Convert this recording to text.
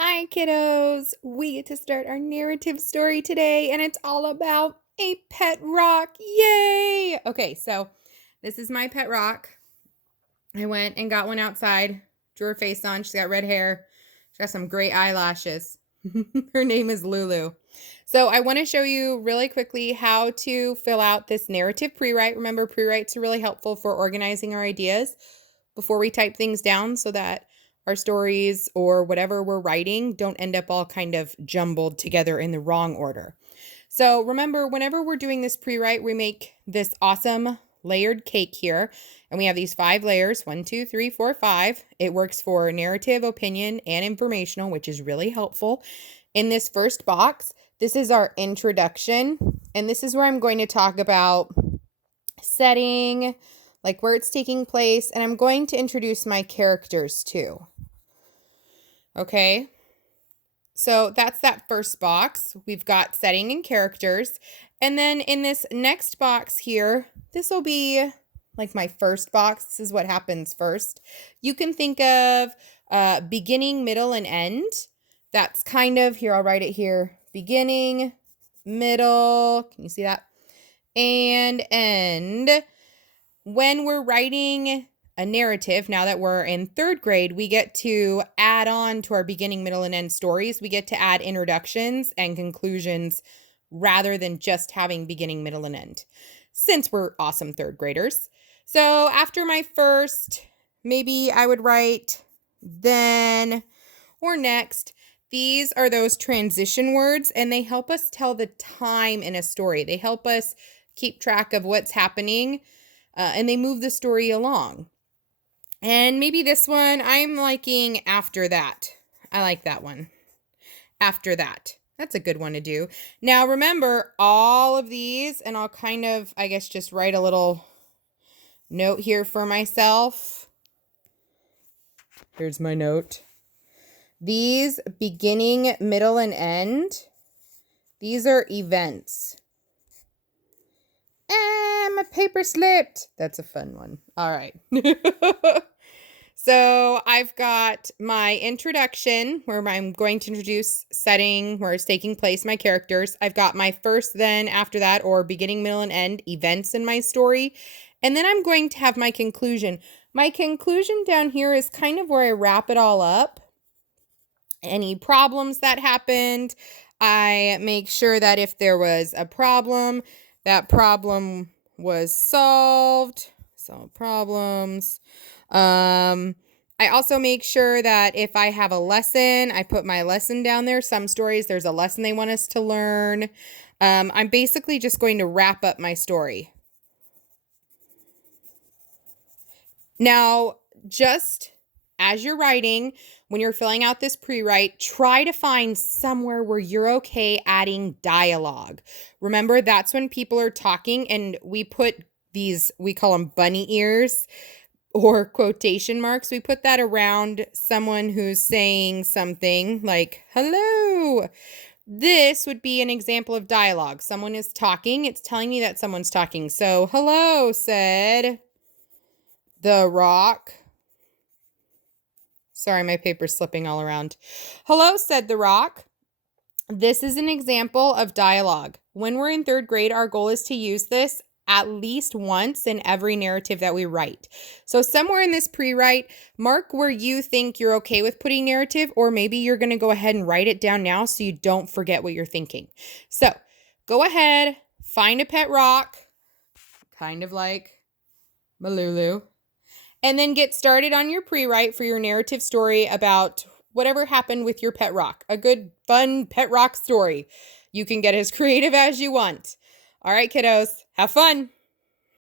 Hi, kiddos. We get to start our narrative story today, and it's all about a pet rock. Yay! Okay, so this is my pet rock. I went and got one outside, drew her face on. She's got red hair, she's got some great eyelashes. Her name is Lulu. So, I want to show you really quickly how to fill out this narrative pre write. Remember, pre writes are really helpful for organizing our ideas before we type things down so that our stories or whatever we're writing don't end up all kind of jumbled together in the wrong order. So remember, whenever we're doing this pre-write, we make this awesome layered cake here. And we have these 5 layers, 1, 2, 3, 4, 5. It works for narrative, opinion, and informational, which is really helpful. In this first box, this is our introduction. And this is where I'm going to talk about setting, like where it's taking place. And I'm going to introduce my characters too. Okay, so that's that first box. We've got setting and characters. And then in this next box here, this will be like my first box. This is what happens first. You can think of beginning, middle, and end. That's kind of, here, I'll write it here. Beginning, middle, can you see that? And end. When we're writing a narrative, now that we're in 3rd grade, we get to add on to our beginning, middle, and end stories. We get to add introductions and conclusions rather than just having beginning, middle, and end, since we're awesome 3rd graders. So after my first, maybe I would write then or next. These are those transition words, and they help us tell the time in a story. They help us keep track of what's happening, and they move the story along. And maybe this one, I'm liking after that. I like that one. After that. That's a good one to do. Now, remember, all of these, and I'll kind of, I guess, just write a little note here for myself. Here's my note. These beginning, middle, and end, these are events. My paper slipped. That's a fun one. All right. So I've got my introduction where I'm going to introduce setting, where it's taking place, my characters. I've got my first, then, after that, or beginning, middle, and end events in my story. And then I'm going to have my conclusion. My conclusion down here is kind of where I wrap it all up. Any problems that happened, I make sure that if there was a problem, that problem was solved. Solve problems. I also make sure that if I have a lesson, I put my lesson down there. Some stories, there's a lesson they want us to learn. I'm basically just going to wrap up my story. Now, just as you're writing, when you're filling out this pre-write, try to find somewhere where you're okay adding dialogue. Remember, that's when people are talking, and we put these, we call them bunny ears or quotation marks. We put that around someone who's saying something like, hello. This would be an example of dialogue. Someone is talking. It's telling me that someone's talking. So, hello, said the rock. Sorry, my paper's slipping all around. Hello, said the rock. This is an example of dialogue. When we're in 3rd grade, our goal is to use this at least once in every narrative that we write. So somewhere in this pre-write, mark where you think you're okay with putting narrative, or maybe you're going to go ahead and write it down now so you don't forget what you're thinking. So go ahead, find a pet rock, kind of like Malulu, and then get started on your pre-write for your narrative story about whatever happened with your pet rock. A good, fun pet rock story. You can get as creative as you want. All right, kiddos, have fun.